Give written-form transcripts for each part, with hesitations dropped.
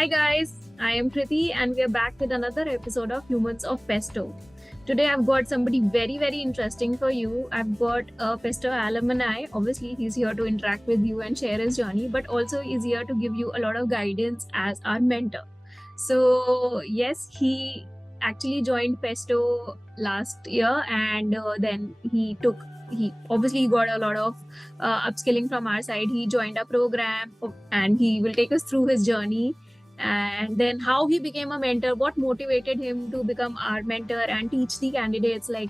Hi guys, I am Kriti and we are back with another episode of Humans of Pesto. Today I've got somebody very interesting for you. I've got a Pesto alumni. Obviously, he's here to interact with you and share his journey, but also he's here to give you a lot of guidance as our mentor. So, yes, he actually joined Pesto last year and then he obviously got a lot of upskilling from our side. He joined a program and he will take us through his journey and then how he became a mentor, what motivated him to become our mentor and teach the candidates like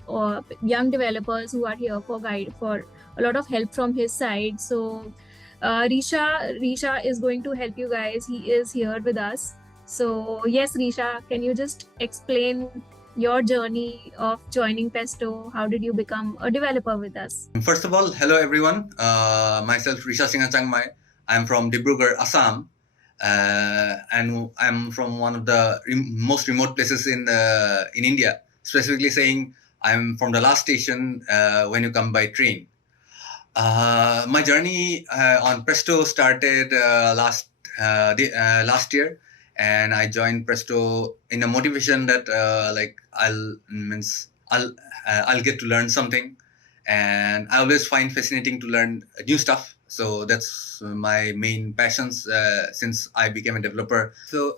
young developers who are here for guide for a lot of help from his side. So Risha is going to help you guys. He is here with us. So yes, Risha, can you just explain your journey of joining Pesto? How did you become a developer with us? First of all, hello everyone. Myself Risha Changmai. I'm from Dibrugarh, Assam, and I'm from one of the most remote places in India. Specifically saying, I'm from the last station when you come by train. My journey on Presto started last year, and I joined Presto in a motivation that I'll get to learn something, and I always find fascinating to learn new stuff. So that's my main passions since I became a developer. So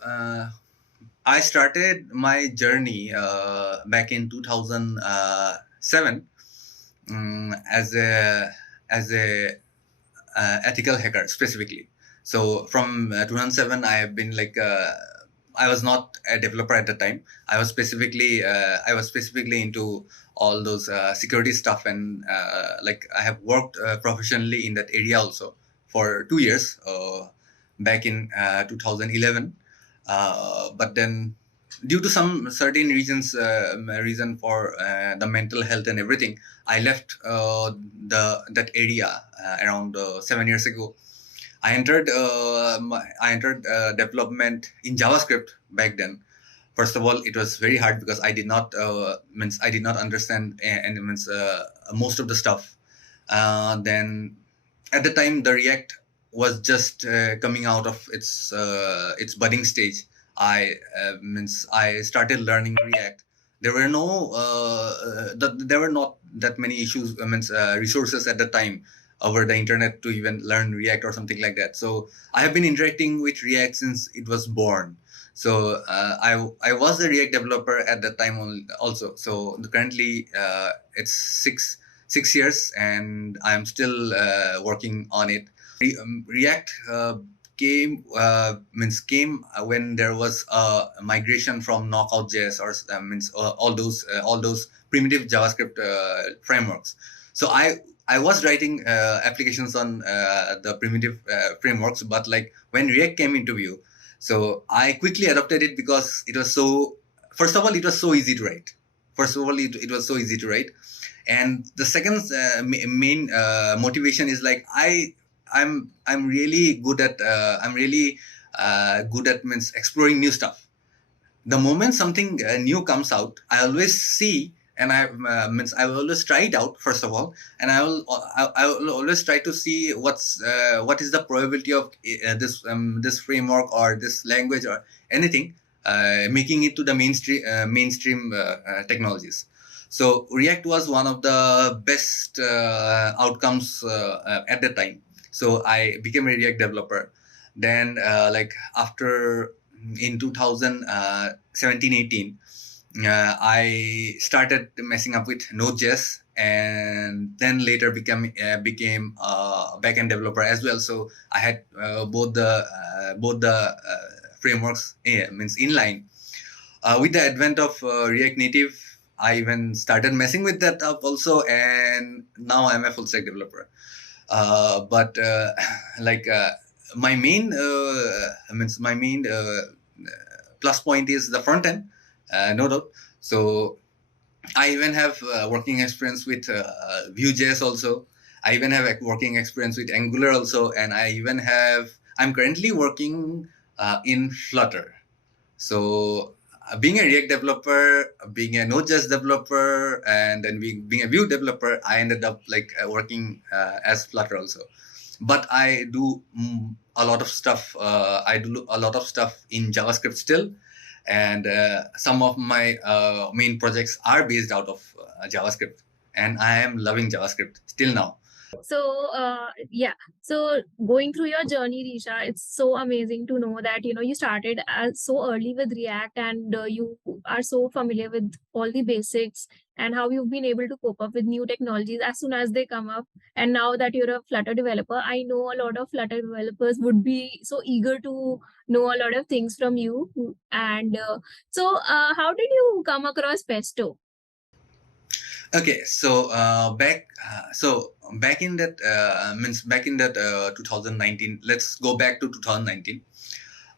I started my journey back in 2007 as a ethical hacker specifically. So from 2007, I have been I was not a developer at the time. I was specifically into all those security stuff, and I have worked professionally in that area also for 2 years back in 2011. But then, due to some certain reason for the mental health and everything, I left that area around 7 years ago. I entered development in JavaScript back then. First of all, it was very hard because I did not understand most of the stuff. Then at the time, the React was just coming out of its budding stage. I started learning React. There were there were not that many resources at the time over the internet to even learn React or something like that. So I have been interacting with React since it was born. So I was a React developer at that time also. So currently it's six years, and I'm still working on it. React came when there was a migration from Knockout.js or all those primitive JavaScript frameworks. So I was writing applications on the primitive frameworks, but like when React came into view, so I quickly adopted it because it was so. First of all, it was so easy to write. It was so easy to write, and the second main motivation is like I'm really good at exploring new stuff. The moment something new comes out, I always see, and I will always try it out first of all, and I will always try to see what is the probability of this framework or this language or anything making it to the mainstream technologies. So React was one of the best outcomes at the time. So I became a React developer. Then after in 2017-18, I started messing up with Node.js, and then later became a backend developer as well. So I had both the frameworks inline. With the advent of React Native, I even started messing with that up also, and now I'm a full stack developer. But my main plus point is the front end, no doubt. So I even have working experience with Vue.js also. I even have working experience with Angular also, and I'm currently working in Flutter. So being a React developer, being a Node.js developer, and then being a Vue developer, I ended up working as Flutter also. but I do a lot of stuff. I do a lot of stuff in JavaScript still, and some of my main projects are based out of JavaScript, and I am loving JavaScript still now. So, yeah. So, going through your journey, Risha, it's so amazing to know that you started as so early with React, and you are so familiar with all the basics and how you've been able to cope up with new technologies as soon as they come up. And now that you're a Flutter developer, I know a lot of Flutter developers would be so eager to know a lot of things from you. And how did you come across Pesto? Okay, so back in that means back in that 2019. Let's go back to 2019.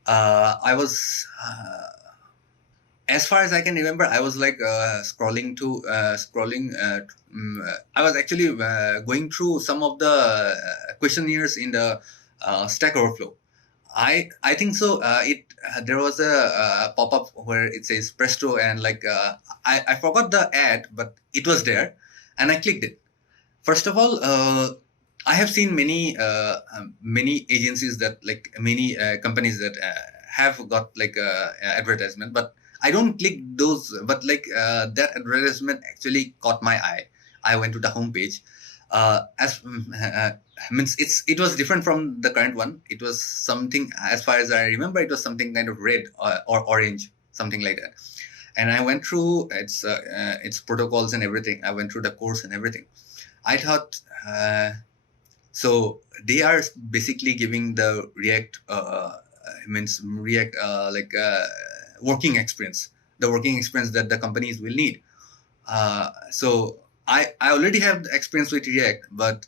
I was as far as I can remember, I was like scrolling. I was actually going through some of the questionnaires in the Stack Overflow. I think so. It There was a pop up where it says Presto, and like I forgot the ad, but it was there, and I clicked it. First of all, I have seen many agencies that like many companies that have got like advertisement, but I don't click those. But like that advertisement actually caught my eye. I went to the homepage. As means it was different from the current one. It was something, as far as I remember, it was something kind of red or orange, something like that. And I went through its protocols and everything. I went through the course and everything. I thought, so they are basically giving the React means React working experience, the working experience that the companies will need. So I already have the experience with React, but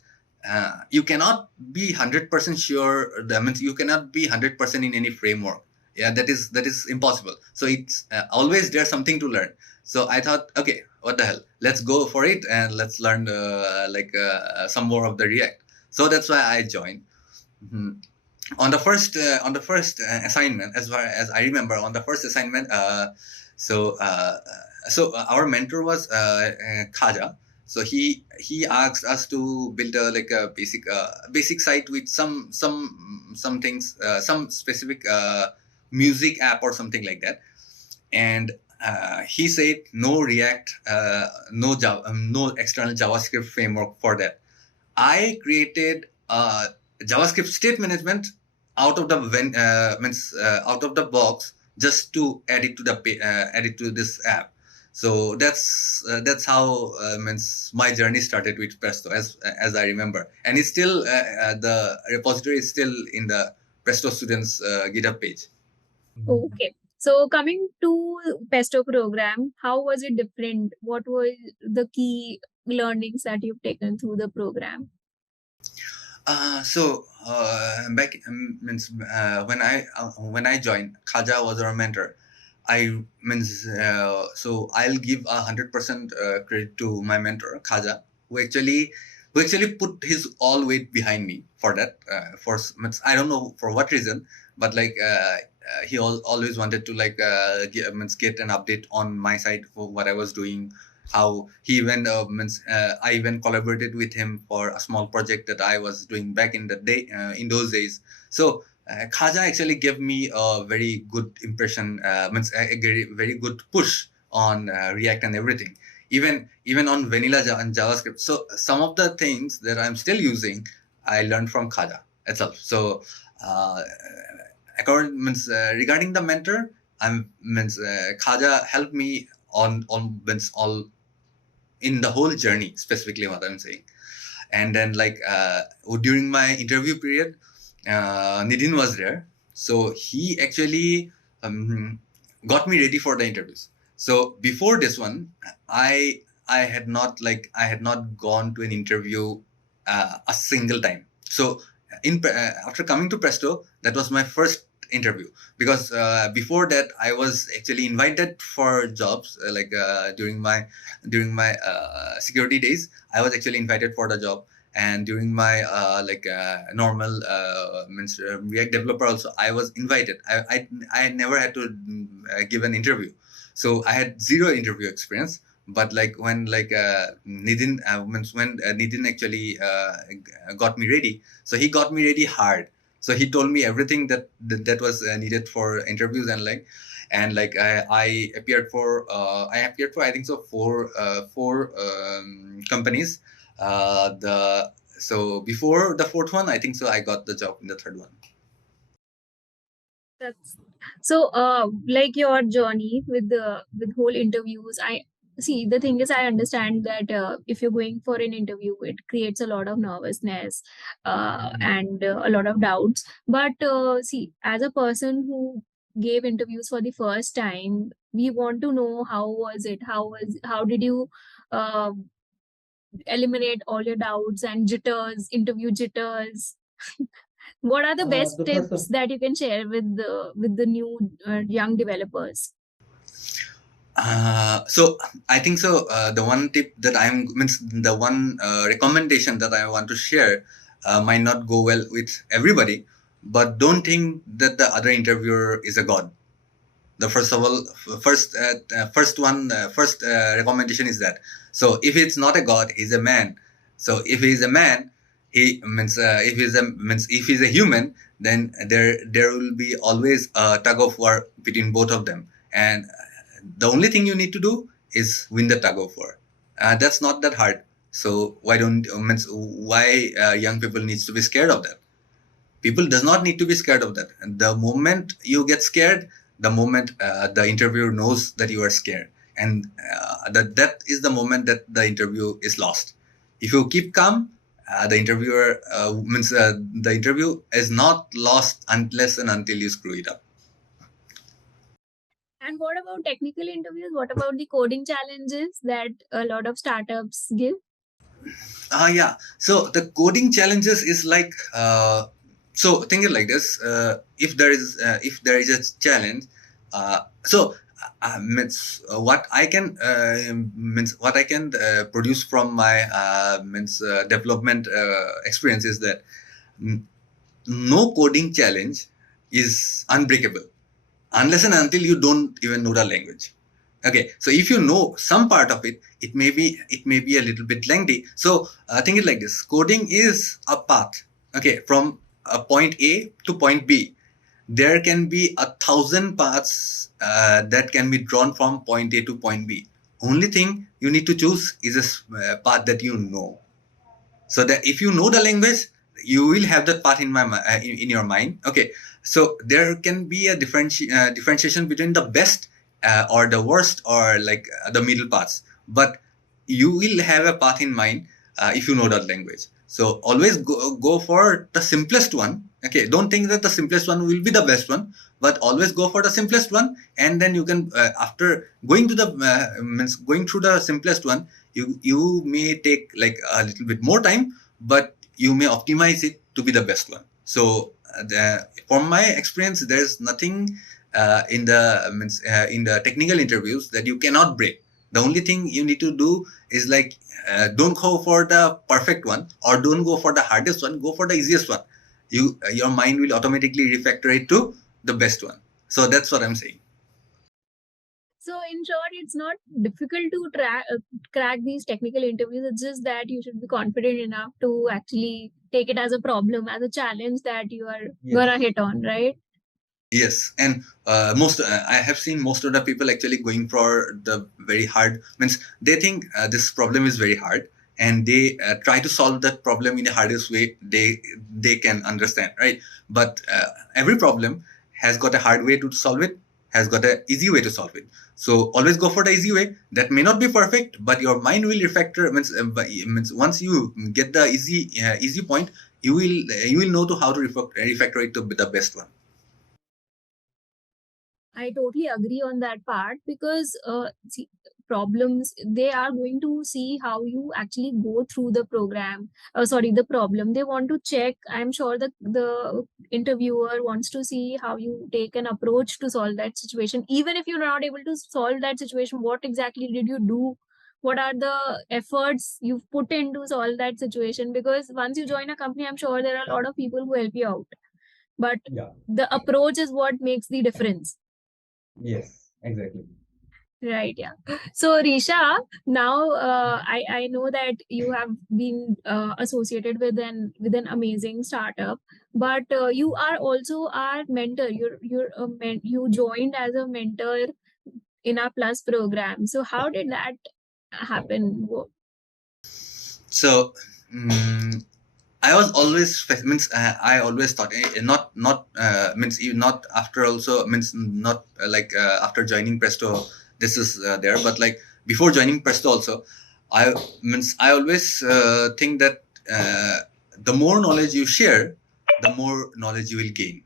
you cannot be 100% sure. That means you cannot be 100% in any framework. Yeah, that is impossible. So it's always there's something to learn. So I thought, okay, what the hell? Let's go for it and let's learn some more of the React. So that's why I joined. Mhm. On the first assignment, as far as I remember, on the first assignment, so uh, our mentor was Khaja. So he asked us to build a basic site with some things, some specific music app or something like that. And he said no React, no Java, no external JavaScript framework for that. I created JavaScript state management out of the out of the box, just to add it to this app. So that's how my journey started with Presto, as I remember, and it's still the repository is still in the Presto students GitHub page. Okay. So coming to Pesto program, how was it different? What were the key learnings that you've taken through the program? Back when I joined, Khaja was our mentor. So I'll give 100% credit to my mentor Khaja, who actually put his all weight behind me for that. I don't know for what reason, but like he always wanted to get an update on my side for what I was doing. How he even I even collaborated with him for a small project that I was doing back in the day, in those days. So Khaja actually gave me a very good impression, very good push on React and everything, even on vanilla and JavaScript. So some of the things that I'm still using, I learned from Khaja itself. So uh, regarding the mentor, Khaja helped me on all in the whole journey, specifically what I'm saying. And then during my interview period, Nidin was there, so he actually got me ready for the interviews. So before this one, I had not gone to an interview a single time. So after coming to Presto, that was my first interview, because before that I was actually invited for jobs, during my security days. I was actually invited for the job, and during my normal React developer also, I was invited. I never had to give an interview, so I had zero interview experience. But like when Nidin means when Nidin actually got me ready, so he got me ready hard. So he told me everything that was needed for interviews, and I appeared for, I think so, four companies. The So before the fourth one, I think so, I got the job in the third one. That's so like your journey with the with whole interviews. I see the thing is I understand that if you're going for an interview, it creates a lot of nervousness and a lot of doubts. But see, as a person who gave interviews for the first time, we want to know how was it? How did you uh, eliminate all your doubts and jitters, interview jitters? What are the best The first tips of that you can share with the new young developers? So I think so. The one tip that the one recommendation that I want to share might not go well with everybody, but don't think that the other interviewer is a god. The first of all, first recommendation is that. So if it's not a god, he's a man. So if he's a man, he means if he's a human, then there will be always a tug of war between both of them, and the only thing you need to do is win the tug of war. That's not that hard. So why don't means why young people needs to be scared of that? People does not need to be scared of that. And the moment you get scared, the moment the interviewer knows that you are scared, and that is the moment that the interview is lost. If you keep calm, the interview is not lost unless and until you screw it up. And what about technical interviews? What about the coding challenges that a lot of startups give? Yeah. So the coding challenges is like so think it like this. If there is a challenge, so means what I can produce from my development experience is that n- no coding challenge is unbreakable unless and until you don't even know the language. Okay, so if you know some part of it, it may be a little bit lengthy. So think it like this: coding is a path. Okay, from a point A to point B, there can be 1,000 paths that can be drawn from point A to point B. Only thing you need to choose is a path that you know, so that if you know the language, you will have that part in your mind. Okay, so there can be a differentiation between the best or the worst, or like the middle paths, but you will have a path in mind if you know that language. So always go for the simplest one. Okay, don't think that the simplest one will be the best one, but always go for the simplest one, and then you can after going through the simplest one, you may take like a little bit more time, but you may optimize it to be the best one. So from my experience, there's nothing in the technical interviews that you cannot break. The only thing you need to do is like don't go for the perfect one, or don't go for the hardest one. Go for the easiest one. Your mind will automatically refactor it to the best one. So that's what I'm saying. So, in short, it's not difficult to crack these technical interviews. It's just that you should be confident enough to actually take it as a problem, as a challenge that you are gonna Yes. hit on, right? Yes, and most I have seen most of the people actually going for the very hard, means they think this problem is very hard, and they try to solve that problem in the hardest way they can understand, right? But every problem has got a hard way to solve it, has got a easy way to solve it. So always go for the easy way. That may not be perfect, but your mind will refactor. Means once you get the easy point, you will know to how to refactor it to be the best one. I totally agree on that part because see, problems they are going to see how you actually go through the program. Sorry, the problem. They want to check. I'm sure that the interviewer wants to see how you take an approach to solve that situation. Even if you're not able to solve that situation, what exactly did you do? What are the efforts you've put in to solve that situation? Because once you join a company, I'm sure there are a lot of people who help you out. But Yeah. the approach is what makes the difference. Yes. Exactly. Right, yeah. So, Risha, now I know that you have been associated with an amazing startup, but you are also our mentor. You joined as a mentor in our Plus program. So, how did that happen? So mm I was always means I always thought not means you not after also means not after joining Presto this is there, but like before joining Presto also I means I always think that the more knowledge you share, the more knowledge you will gain.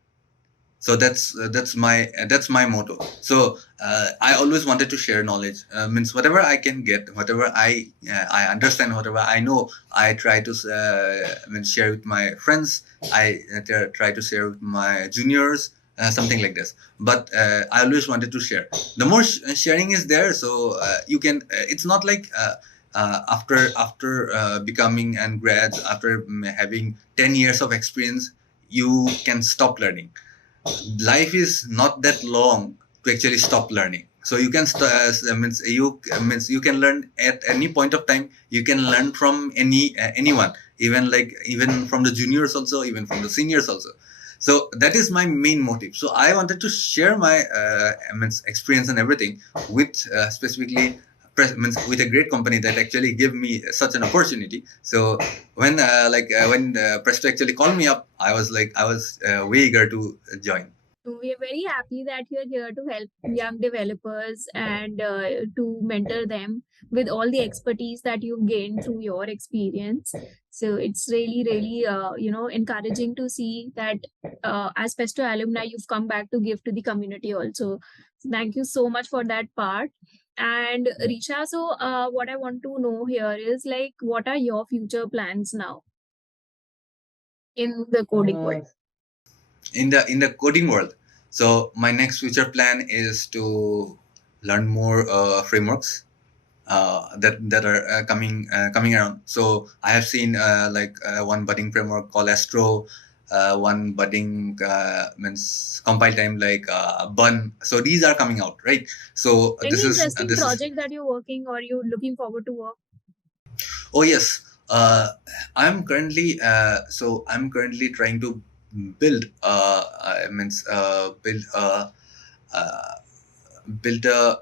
So that's my motto. So I always wanted to share knowledge, means whatever I can get, whatever I understand, whatever I know, I try to share with my friends. I try to share with my juniors, something like this. But I always wanted to share. The more sharing is there, so you can it's not like after becoming and grads, after having 10 years of experience, you can stop learning. Life is not that long to actually stop learning. So you can means you can learn at any point of time. You can learn from anyone, even from the juniors also, even from the seniors also. So that is my main motive. So I wanted to share my experience and everything with specifically with a great company that actually gave me such an opportunity. So when Presto actually called me up, I was way eager to join. So we are very happy that you're here to help young developers and to mentor them with all the expertise that you've gained through your experience. So it's really, really, encouraging to see that as Pesto alumni, you've come back to give to the community also. So thank you so much for that part. And Risha, so what I want to know here is like, what are your future plans now in the coding world? In the coding world. So my next future plan is to learn more frameworks that are coming around. So I have seen one budding framework called Astro, one budding means compile time like Bun. So these are coming out, right? So Any interesting project that you're working or you're looking forward to work? Oh yes, I'm currently trying to build uh, build a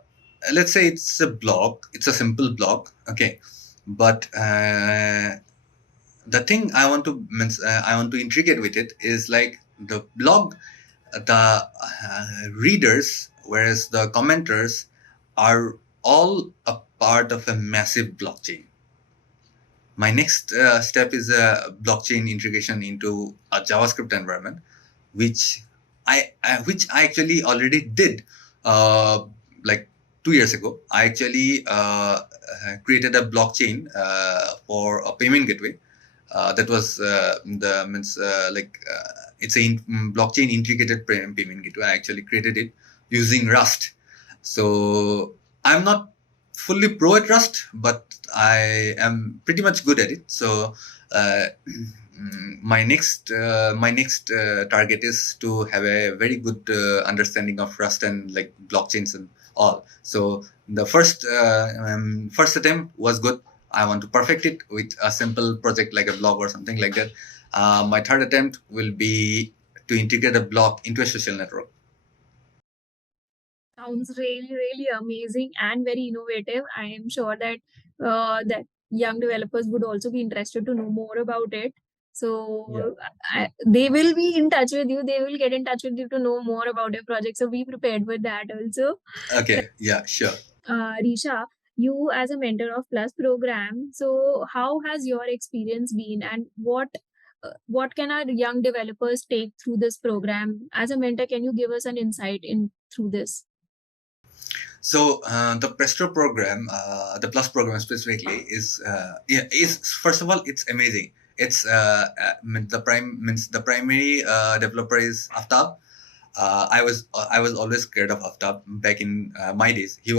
let's say it's a blog. It's a simple blog, okay, but the thing I want to integrate with it is like the blog, the readers, whereas the commenters are all a part of a massive blockchain. My next step is a blockchain integration into a JavaScript environment, which which I actually already did, uh, like 2 years ago. I actually created a blockchain for a payment gateway. That was the means it's a blockchain integrated payment gateway. I actually created it using Rust. So I'm not fully pro at Rust, but I am pretty much good at it. So my next target is to have a very good understanding of Rust and like blockchains and all. So the first attempt was good. I want to perfect it with a simple project like a blog or something like that. My third attempt will be to integrate a blog into a social network. Sounds really, really amazing and very innovative. I am sure that that young developers would also be interested to know more about it. So they will be in touch with you. They will get in touch with you to know more about your project. So be prepared with that also. Okay, yeah, sure. Risha, you as a mentor of Plus program, so how has your experience been, and what can our young developers take through this program? As a mentor, can you give us an insight in through this? So the Pesto program, the Plus program specifically, is first of all it's amazing. It's the primary developer is Aftab. I was always scared of Aftab back in my days. He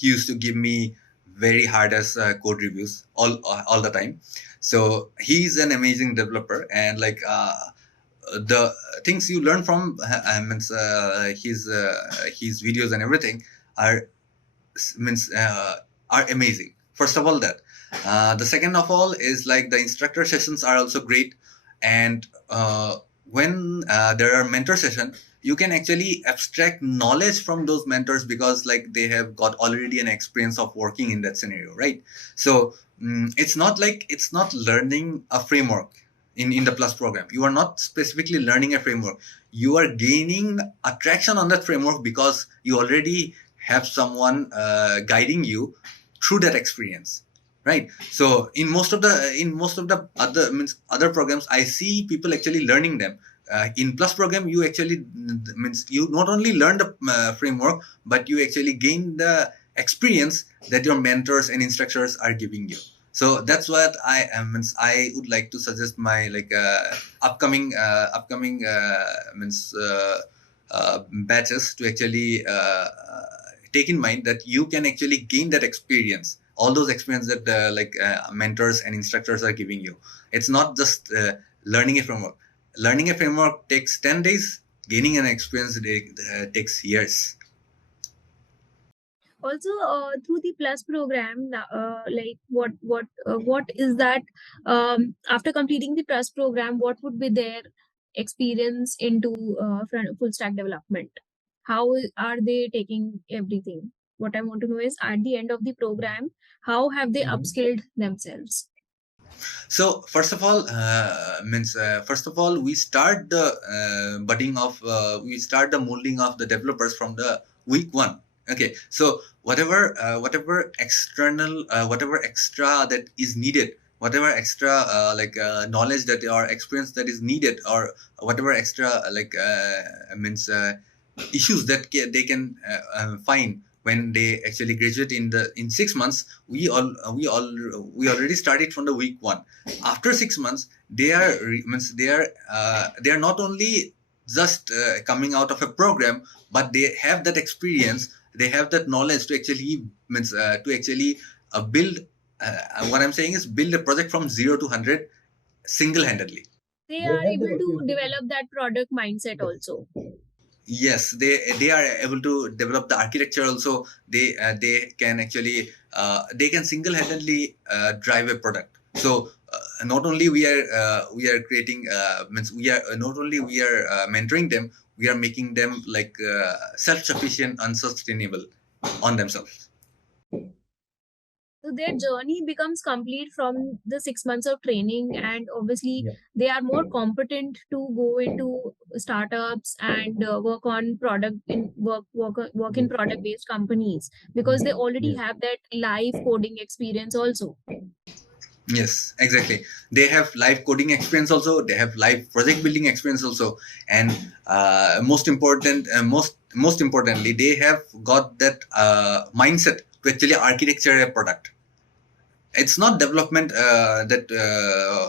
used to give me very hard as code reviews all the time. So he's an amazing developer, and the things you learn from his videos and everything are means are amazing. First of all, that the second of all is like the instructor sessions are also great, and when there are mentor session, you can actually abstract knowledge from those mentors because like they have got already an experience of working in that scenario, right? So it's not learning a framework in the plus program. You are not specifically learning a framework. You are gaining attraction on that framework because you already have someone guiding you through that experience, right? So in most of the other means other programs, I see people actually learning them. In plus program, you actually means you not only learn the framework, but you actually gain the experience that your mentors and instructors are giving you. So that's what I am means I would like to suggest my like upcoming batches to actually take in mind that you can actually gain that experience, all those experience that mentors and instructors are giving you. It's not just learning a framework. Learning a framework takes 10 days. Gaining an experience takes years. Also, through the plus program, like what is that, after completing the plus program, what would be their experience into full stack development? How are they taking everything? What I want to know is, at the end of the program, how have they upskilled themselves? So first of all, we start the we start the molding of the developers from the week one. Okay, so whatever external whatever extra that is needed, whatever extra knowledge that or experience that is needed, or whatever extra issues that they can find when they actually graduate in 6 months, we already started from the week one. After 6 months, they are not only just coming out of a program, but they have that experience, they have that knowledge to actually build what I'm saying is build a project from 0 to 100 single-handedly. They are able to develop that product mindset also. Yes, they are able to develop the architecture also. They can actually they can single-handedly drive a product. So not only we are creating means we are not only we are mentoring them, we are making them like self-sufficient and sustainable on themselves. So their journey becomes complete from the 6 months of training, and obviously they are more competent to go into startups and work on product in work in product based companies, because they already have that live coding experience also. Yes, exactly. They have live coding experience also. They have live project building experience also, and most importantly, they have got that mindset to actually architecture a product. It's not development that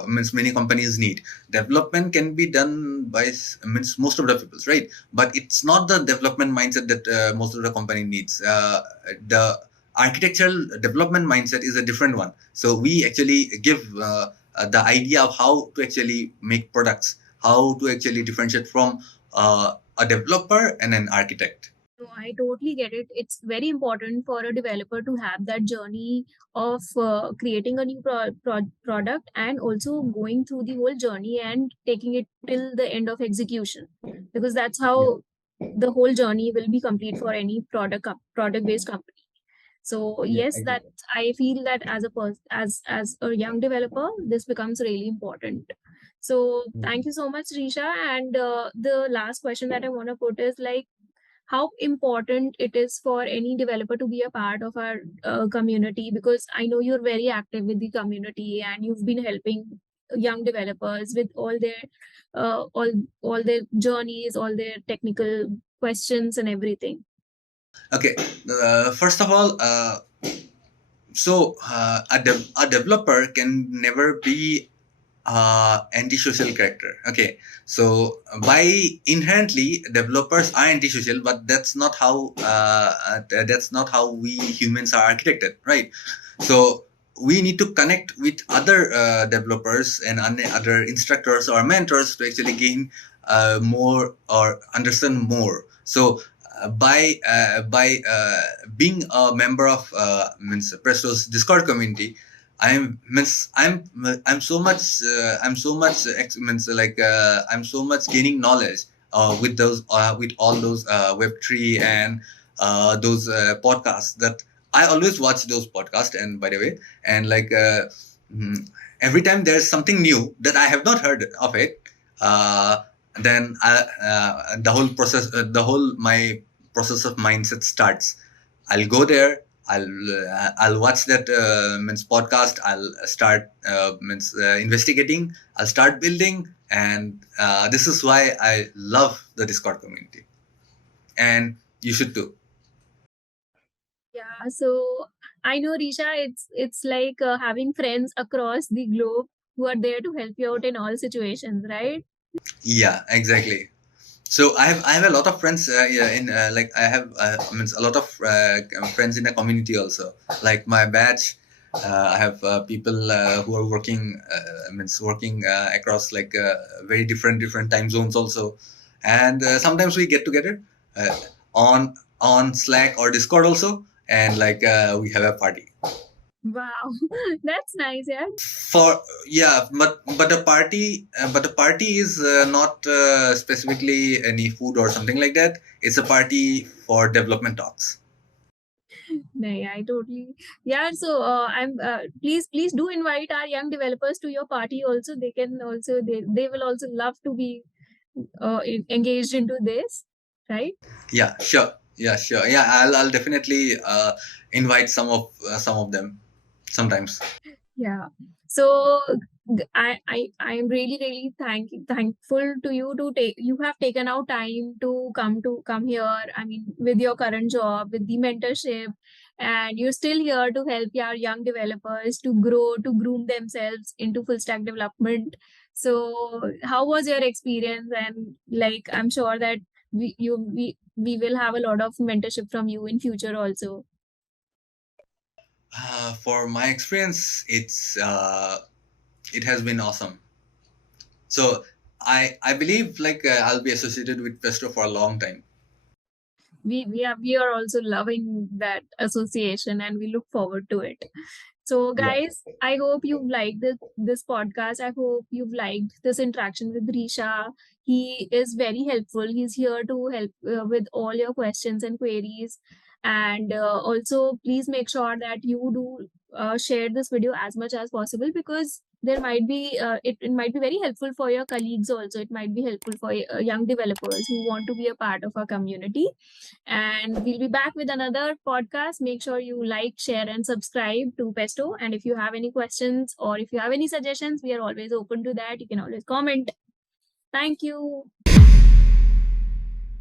means many companies need. Development can be done by means most of the people, right? But it's not the development mindset that most of the company needs. The architectural development mindset is a different one. So we actually give the idea of how to actually make products, how to actually differentiate from a developer and an architect. So I totally get it. It's very important for a developer to have that journey of creating a new product, and also going through the whole journey and taking it till the end of execution, because that's how the whole journey will be complete for any product based company. So yes, that I feel that as a as a young developer, this becomes really important. So thank you so much, Risha. And the last question that I want to put is like, how important it is for any developer to be a part of our community, because I know you're very active with the community and you've been helping young developers with all their uh, all all their journeys, all their technical questions and everything. Okay, first of all, a developer can never be antisocial character. Okay, so by inherently developers are antisocial, but that's not how we humans are architected, right? So we need to connect with other developers and other instructors or mentors to actually gain more or understand more. So by being a member of means Presto's Discord community, I'm so much means like I'm so much gaining knowledge with all those Web3 and those podcasts that I always watch those podcasts. And by the way, and like mm, every time there's something new that I have not heard of it, uh, then the whole process, the whole my process of mindset starts. I'll go there. I'll watch that means podcast. I'll start means investigating. I'll start building, and this is why I love the Discord community, and you should too. Yeah, so I know, Risha, it's like having friends across the globe who are there to help you out in all situations, right? Yeah, exactly. So I have a lot of friends. Yeah, in like I have means a lot of friends in the community also. Like my batch, I have people who are working means working across like very different time zones also, and sometimes we get together uh, on Slack or Discord also, and like we have a party. Wow, that's nice, yeah. For yeah, but a party is not specifically any food or something like that. It's a party for development talks. No, I totally. Yeah, so I'm please do invite our young developers to your party also. They can also they will also love to be engaged into this, right? Yeah, sure. Yeah, sure. Yeah, I'll definitely invite some of them sometimes. Yeah. So I am really thankful to you to take you have taken out time to come here. I mean, with your current job, with the mentorship, and you're still here to help your young developers to grow, to groom themselves into full stack development. So how was your experience? And like I'm sure that we will have a lot of mentorship from you in future also. For my experience, it has been awesome. So I believe like I'll be associated with Pesto for a long time. We are also loving that association and we look forward to it. So Yeah. guys, I hope you've liked this podcast. I hope you've liked this interaction with Risha. He is very helpful. He's here to help with all your questions and queries. And also please make sure that you do share this video as much as possible, because there might be it might be very helpful for your colleagues also. It might be helpful for young developers who want to be a part of our community. And we'll be back with another podcast. Make sure you like, share, and subscribe to Pesto. And if you have any questions or if you have any suggestions, we are always open to that. You can always comment. Thank you.